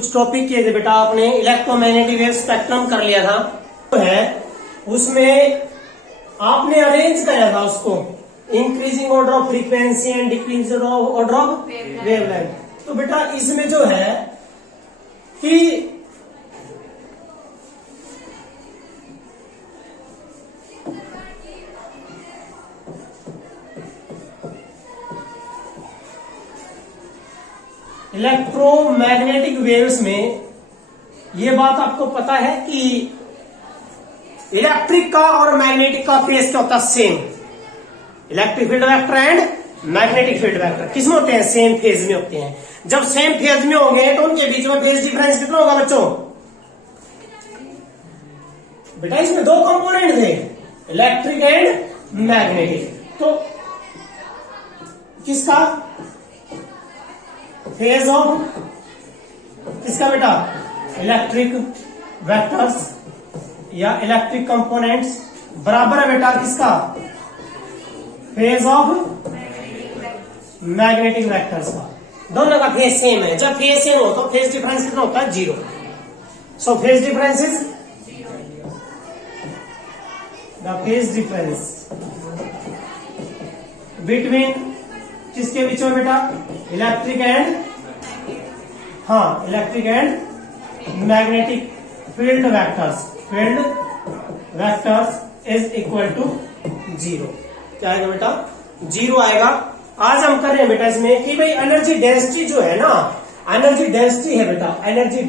कुछ टॉपिक किए थे बेटा आपने, इलेक्ट्रोमैग्नेटिक वेव स्पेक्ट्रम कर लिया था, तो है उसमें आपने अरेंज कराया था उसको, increasing order of frequency and decreasing order of wavelength. तो बेटा इसमें जो है कि इलेक्ट्रोमैग्नेटिक वेव्स में ये बात आपको पता है कि इलेक्ट्रिक का और मैग्नेटिक का फेज क्या होता है, same. Electric field vector and magnetic field vector किस में होते हैं, सेम फेज में होते हैं। जब सेम फेज में होंगे तो उनके बीच में फेज डिफरेंस कितना होगा बच्चों? बेटा इसमें दो कंपोनेंट थे, इलेक्ट्रिक एंड मैग्नेटिक। तो किसका फेज ऑफ किसका बेटा, इलेक्ट्रिक वेक्टर्स या इलेक्ट्रिक कंपोनेंट्स बराबर है बेटा किसका, फेज ऑफ मैग्नेटिक वेक्टर्स का। दोनों का फेज सेम है। जब फेज सेम हो तो फेज डिफरेंस कितना होता है, 0। So phase difference is the phase difference between किसके बीच में बेटा, electric and electric and magnetic field vectors is equal to 0। क्या आएगा बेटा, 0 आएगा। आज हम कर रहे हैं बेटा इसमें कि भाई एनर्जी डेंसिटी जो है ना, एनर्जी डेंसिटी है बेटा, एनर्जी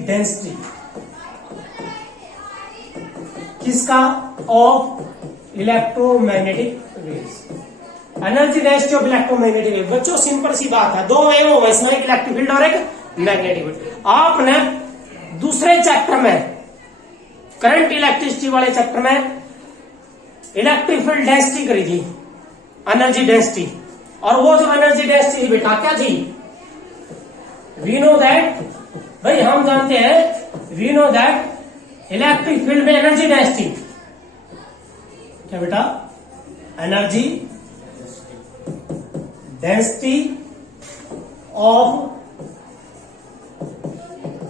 डेंसिटी किसका, of electromagnetic waves. Energy density of electromagnetic wave. बच्चों सिंपल सी बात है, दो वेव होगा इसमें, एक इलेक्ट्रिक फील्ड और एक मैग्नेटिक फील्ड। आपने दूसरे चैप्टर में, करंट इलेक्ट्रिसिटी वाले चैप्टर में इलेक्ट्रिक फील्ड डेंसिटी करी थी, एनर्जी डेंसिटी। और वो जो एनर्जी डेंसिटी बेटा क्या थी, वी नो दैट, भाई हम जानते हैं, we know that electric field में एनर्जी डेंसिटी क्या बेटा, energy density of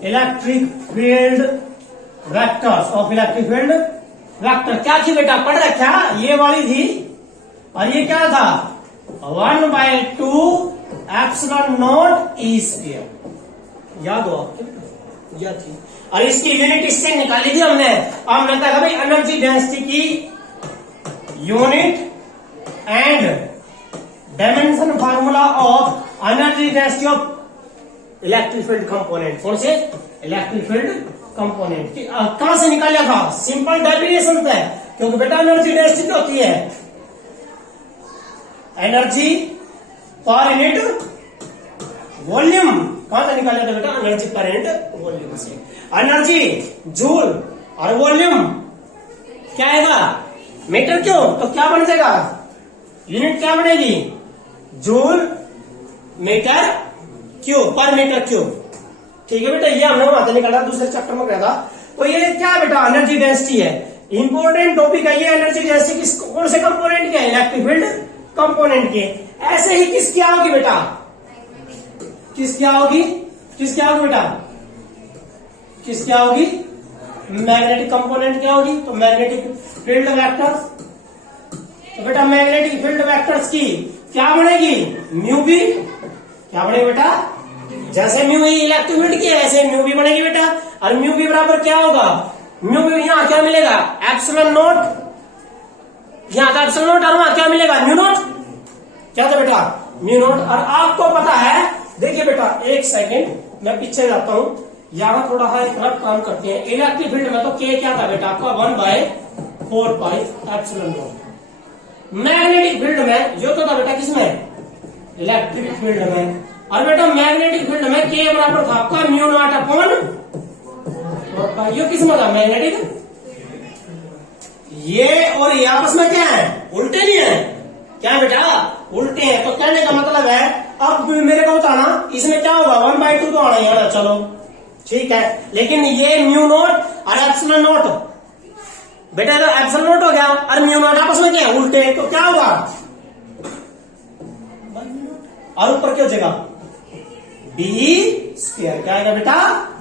electric field vectors, of electric field vector क्या थी बेटा, पढ़ रखा, ये वाली थी। और ये क्या था, 1/2 एप्सिलॉन नॉट ई स्क्वायर। याद हो आपको, याद थी। और इसकी यूनिट इससे निकाली थी हमने कहा भाई एनर्जी डेंसिटी की unit and dimension formula of energy density of electric field component. कौन से, इलेक्ट्रिक फील्ड कंपोनेंट। कहां से निकाला था, सिंपल डेफिनेशन था, क्योंकि बेटा एनर्जी डेंसिटी क्या होती है, एनर्जी पर यूनिट वॉल्यूम। कहां से निकाला था बेटा, एनर्जी पर यूनिट वॉल्यूम से। एनर्जी जूल और वॉल्यूम क्या आएगा, मीटर क्यूब। तो क्या बन जाएगा, यूनिट क्या बनेगी, जूल मीटर क्यूब, पर मीटर क्यूब। ठीक है बेटा, ये हमने वहां से निकाला, दूसरे चैप्टर में गया था। तो ये क्या बेटा, एनर्जी डेंसिटी है, इंपॉर्टेंट टॉपिक है ये। एनर्जी डेंसिटी किस, कौन से कंपोनेंट के, इलेक्ट्रिक फील्ड कंपोनेंट के। ऐसे ही किसकी आओगी बेटा, किसकी आओगी बेटा, किसकी आओगी, मैग्नेटिक कंपोनेंट क्या होगी, तो मैग्नेटिक फील्ड वेक्टर्स। तो बेटा मैग्नेटिक फील्ड वेक्टर्स की क्या बनेगी, म्यू बी। क्या बनेगी बेटा, जैसे म्यू ही इलेक्ट्रिक फील्ड की है ऐसे म्यू भी बनेगी बेटा। और म्यू भी बराबर क्या होगा, म्यू भी यहां क्या मिलेगा, एप्सिलॉन नॉट। यहां का एप्सिलॉन नॉट और वहां क्या मिलेगा, म्यू नॉट। क्या था बेटा, म्यू नॉट। और आपको पता है, देखिए बेटा एक सेकेंड मैं पीछे जाता हूं, यहां थोड़ा सा एक काम करते हैं। इलेक्ट्रिक फील्ड में तो के क्या था बेटा आपका, 1/4 एप्सिलॉन नॉट। मैग्नेटिक फील्ड में जो तो था बेटा किसमें, इलेक्ट्रिक फील्ड में। और बेटा मैग्नेटिक फील्ड में के बराबर था आपका म्यू नॉट अपॉन, ये किस में था, मैग्नेटिक। ये और ये आपस में क्या है, उल्टे नहीं है। क्या बेटा, उल्टे हैं। तो कहने का मतलब है, अब मेरे को बताना इसमें क्या होगा, 1/2 तो आना ही है, चलो ठीक है। लेकिन ये म्यू नॉट और एप्सिलॉन नॉट बेटा, तो एप्सिलॉन नॉट हो गया और म्यू नॉट आपस में क्या है, उल्टे। तो क्या होगा, और ऊपर क्या हो जाएगा बी स्क्वायर, क्या आएगा बेटा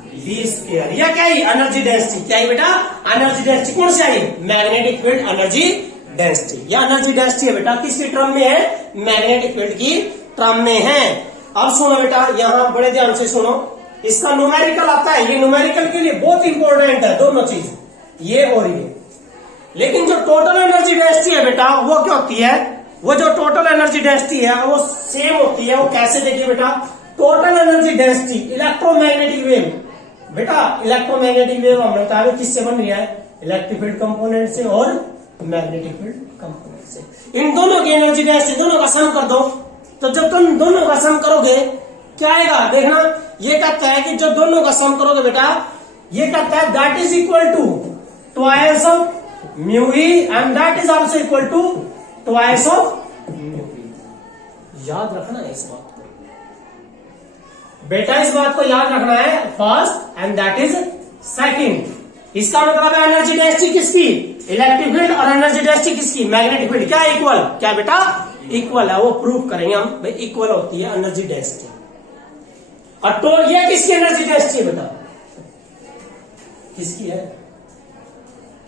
बी स्क्वायर। या क्या है एनर्जी डेंसिटी, क्या है बेटा एनर्जी डेंसिटी कौन सी आई मैग्नेटिक फील्ड एनर्जी डेंसिटी। या एनर्जी डेंसिटी है बेटा किसकी टर्म में है मैग्नेटिक फील्ड की टर्म में है। अब सुनो बेटा यहां बड़े ध्यान से सुनो, इसका न्यूमेरिकल आता है, ये न्यूमेरिकल के लिए बहुत इंपॉर्टेंट है दोनों चीज ये और ये। लेकिन जो टोटल एनर्जी डेंसिटी है बेटा वो क्या होती है, वो जो टोटल एनर्जी डेंसिटी है वो सेम होती है। वो कैसे देखिए बेटा total energy density electromagnetic wave, बेटा इलेक्ट्रोमैग्नेटिक वेव हमने बताया किससे बन रही है इलेक्ट्रिक फील्ड कंपोनेंट से और मैग्नेटिक फील्ड कंपोनेंट से। इन दोनों की एनर्जी डेंसिटी दोनों का सम कर दो, तो जब तुम दोनों का सम करोगे क्या आएगा देखना, ये कहता है कि जब दोनों का सम करोगे बेटा ये कहता है that is equal to twice of mu e and that is also equal to twice of mu e. याद रखना है इस बात को बेटा, इस बात को याद रखना है first and that is second. इसका मतलब है एनर्जी डेंसिटी किसकी इलेक्ट्रिक फील्ड और एनर्जी डेंसिटी किसकी मैग्नेटिक फील्ड, क्या इक्वल, क्या बेटा इक्वल है। वो प्रूव करेंगे हम भाई इक्वल होती है एनर्जी डेंसिटी। और तो ये किसकी एनर्जी डेंसिटी है बेटा किसकी है,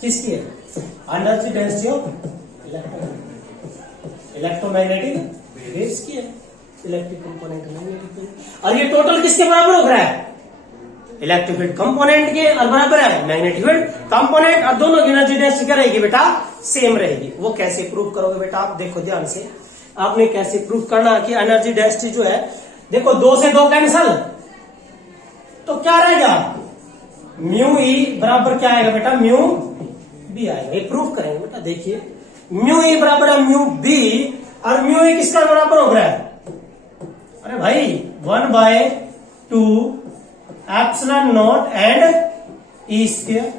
किसकी है energy density of electromagnetic waves की है, इलेक्ट्रिक कंपोनेंट मैग्नेटिक। और ये टोटल किसके बराबर हो रहा है इलेक्ट्रिक फील्ड कंपोनेंट के और बराबर है मैग्नेटिक फील्ड कंपोनेंट। और दोनों की एनर्जी डेंसिटी क्या रहेगी बेटा सेम रहेगी। वो कैसे प्रूव करोगे बेटा आप देखो ध्यान से, आपने कैसे प्रूव करना कि एनर्जी डेंसिटी जो है देखो 2 से 2 कैंसल तो क्या रहेगा म्यू ई बराबर क्या आएगा बेटा म्यू बी आएगा। ये प्रूव करेंगे बेटा, देखिए म्यू ई बराबर है म्यू बी और म्यू ई किसका बराबर हो रहा है, अरे भाई 1/2 epsilon not and E square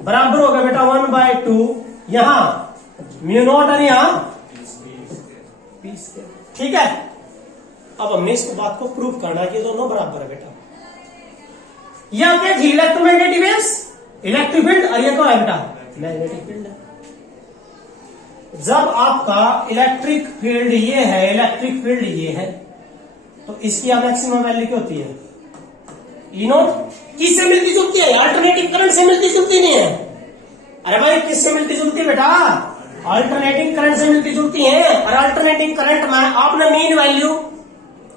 बराबर होगा बेटा 1/2 यहां म्यू नॉट और यहां पी स्क्वायर। ठीक है, अब हमने इस बात को प्रूव करना कि दोनों बराबर है बेटा। यह क्या थी इलेक्ट्रोमैग्नेटिक वेव्स इलेक्ट्रिक फील्ड और ये क्या है बेटा मैग्नेटिक फील्ड है। जब आपका इलेक्ट्रिक फील्ड ये है इलेक्ट्रिक फील्ड ये है तो इसकी मैक्सिमम वैल्यू क्या होती है ई नॉट। किससे मिलती जुलती है अल्टरनेटिंग करंट से मिलती जुलती नहीं है। अरे भाई किससे मिलती जुलती है बेटा अल्टरनेटिंग करंट से मिलती जुलती है। और अल्टरनेटिंग करंट में आपने मीन वैल्यू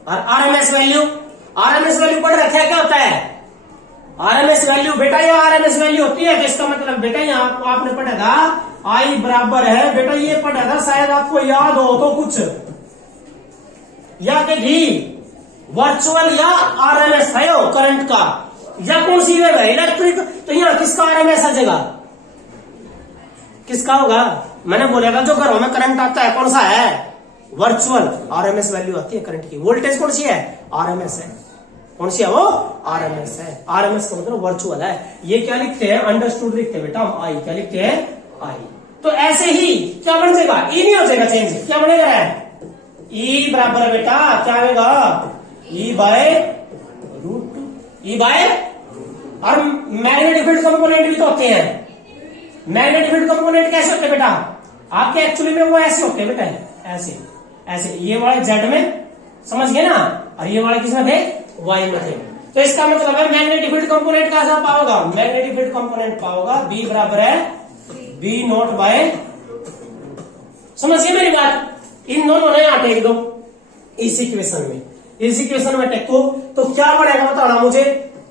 और आरएमएस वैल्यू पढ़ रखा है, क्या होता है आरएमएस वैल्यू बेटा, ये आरएमएस वैल्यू होती है। इसका मतलब बेटा यहाँ आपने पढ़ा था आई बराबर है बेटा, ये पढ़ा था शायद आपको याद हो तो कुछ, या कि भी वर्चुअल या आरएमएस है हो करंट का, या कौन सी वेव है इलेक्ट्रिक, तो यहाँ किसका आरएमएस आ जाएगा किसका होगा। मैंने बोला था जो घरों में करंट आता है कौन सा है वर्चुअल, आरएमएस वैल्यू आती है करंट की। वोल्टेज कौन सी है आरएमएस है, कौन सी है वो आरएमएस है। आरएमएस का मतलब वर्चुअल है। ये क्या लिखते हैं अंडरस्टूड लिखते हैं बेटा हम आई, क्या लिखते हैं आई। तो ऐसे ही क्या बन जाएगा ई नहीं हो जाएगा चेंज, क्या बनेगा ई बराबर है बेटा क्या आएगा ई बाय √2 ई बाय। और मैग्नेटिक फील्ड कंपोनेंट भी तो होते हैं, मैग्नेटिक फील्ड कंपोनेंट कैसे होते हैं बेटा आपके एक्चुअली में वो ऐसे होते हैं बेटा ऐसे ऐसे, ये वाले जेड में समझ गए ना और ये वाले किसमें थे वाई में थे। तो इसका मतलब है मैग्नेटिक फील्ड कंपोनेंट कैसा पाओगा मैग्नेटिक फील्ड कंपोनेंट पाओगा बी बराबर है बी नॉट बाय, समझिए मेरी बात। इन दोनों ने यहाँ टेक दो इस इक्वेशन में टेको तो क्या बढ़ेगा बताना मुझे,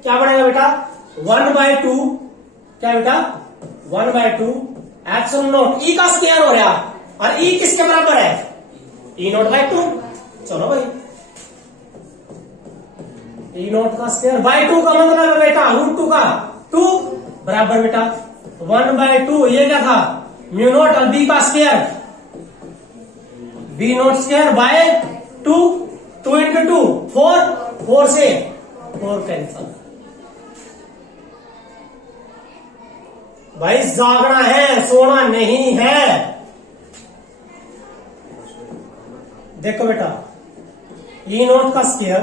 क्या बढ़ेगा बेटा 1/2 क्या बेटा 1/2 एप्सिलॉन नॉट ई का स्क्वायर हो रहा और ई किसके बराबर है ई नॉट बाय 2। चलो भाई ई नॉट का स्क्वायर बाय 2 का मतलब है बेटा √2 का 2 बराबर बेटा 1/2 ये क्या था म्यू नॉट और बी का square B not square by 2 2 into 2 4 से 4 कैंसल। भाई जागना है सोना नहीं है। देखो बेटा ई नॉट का square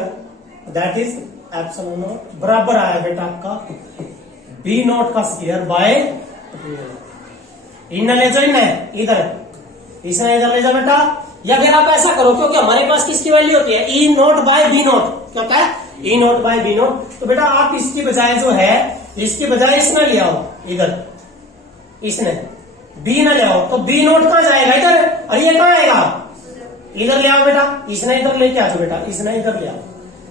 that is epsilon not बराबर आया बेटा आपका बी नॉट का स्क्वायर बाय इन ले जाओ इधर इसने इधर ले जाओ बेटा या फिर आप ऐसा करो, क्योंकि हमारे पास किसकी वैल्यू होती है, ई नोट बाय बी नोट, क्या होता है, ई नोट बाय बी नोट। तो बेटा आप इसकी बजाय जो है, इसकी बजाय इसने ले आओ इधर, इसने बी ना ले आओ, तो बी नोट कहां जाएगा, इधर, और ये कहां आएगा, इधर ले आओ बेटा, इसने इधर लेके आ जाओ बेटा, इसने इधर ले आओ,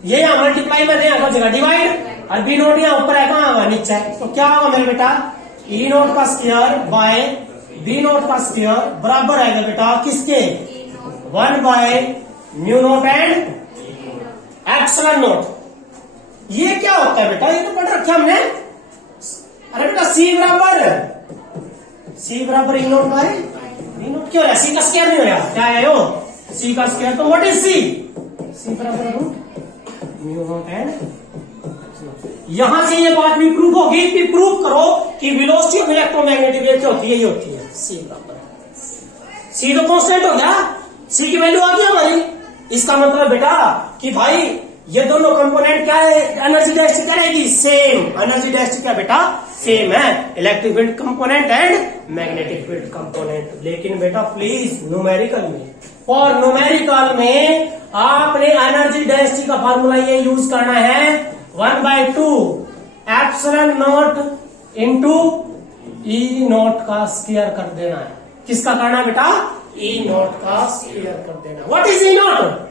ये यहाँ मल्टीप्लाई में यहाँ जगह डिवाइड, और बी नोट यहाँ ऊपर है, कहां होगा, नीचे है। तो क्या होगा मेरे बेटा, ई नोट का स्क्वायर बाय बी नोट का स्क्वायर बराबर आएगा बेटा किसके, 1 by mu naught and epsilon note. ये क्या होता है बेटा, ये तो पढ़ रखा हमने, अरे बेटा सी बराबर ई नोट बाय बी नोट, क्यों है, सी का स्क्वायर नहीं हो रहा, क्या है यो, सी का स्क्वायर, तो व्हाट इज सी बराबर रूट म्यू नोट एंड, यहां से ये बात भी प्रूफ होगी कि प्रूफ करो कि वेलोसिटी ऑफ इलेक्ट्रोमैग्नेटिक वेव क्या होती है, ये होती है सी बराबर, सी तो कांस्टेंट हो गया, सी की वैल्यू आ गई हमारी। इसका मतलब बेटा कि भाई ये दोनों कंपोनेंट क्या है, एनर्जी डेंसिटी करेगी सेम, एनर्जी डेंसिटी क्या बेटा सेम है, electric field component and magnetic field component. लेकिन बेटा प्लीज न्यूमेरिकल में, और न्यूमेरिकल में आपने एनर्जी डेंसिटी का फार्मूला ये यूज करना है, 1/2 epsilon not into E not का स्क्वायर कर देना है, किसका करना है बेटा, ई नॉट का स्क्वायर कर देना। व्हाट इज ई नॉट,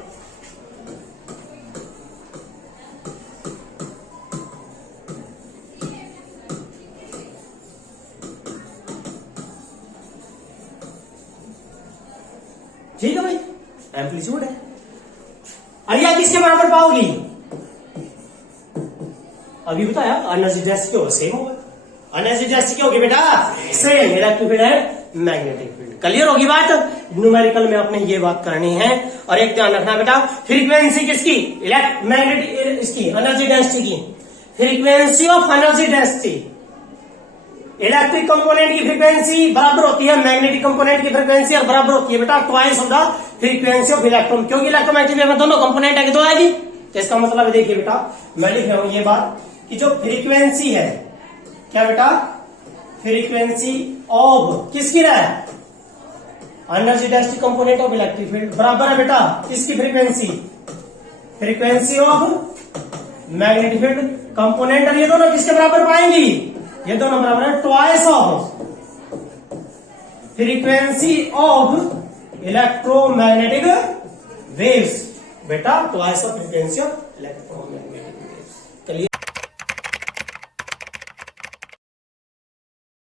ठीक है भाई, एम्पलीट्यूड है। अरिया किसके बराबर पाओगी, अभी बताया, एनर्जी डेंसिटी होगा सेम होगा, एनर्जी डेंसिटी क्या होगी बेटा सेम, इलेक्ट्रिक फील्ड है मैग्नेटिक फील्ड। क्लियर होगी बात, न्यूमेरिकल में आपने ये बात करनी है। और एक ध्यान रखना बेटा, फ्रीक्वेंसी किसकी, मैग्नेटिक, इसकी एनर्जी डेंसिटी की, frequency of energy density, electric component की फ्रीक्वेंसी बराबर होती है मैग्नेटिक कंपोनेंट की फ्रीक्वेंसी, और बराबर होती है बेटा twice of the frequency of electron, क्योंकि इलेक्ट्रोमैग्नेटिक वेव में दोनों कंपोनेंट है, दो आएगी। तो इसका मतलब देखिए बेटा, मैं लिख रहा हूं ये बात कि जो फ्रीक्वेंसी है, क्या बेटा, फ्रीक्वेंसी ऑफ किसकी है, energy density component of electric field बराबर है बेटा किसकी, frequency of magnetic field component, और ये दोनों किसके बराबर पाएंगी, ये दोनों बराबर है twice of frequency of electromagnetic waves, बेटा twice of frequency of electromagnetic.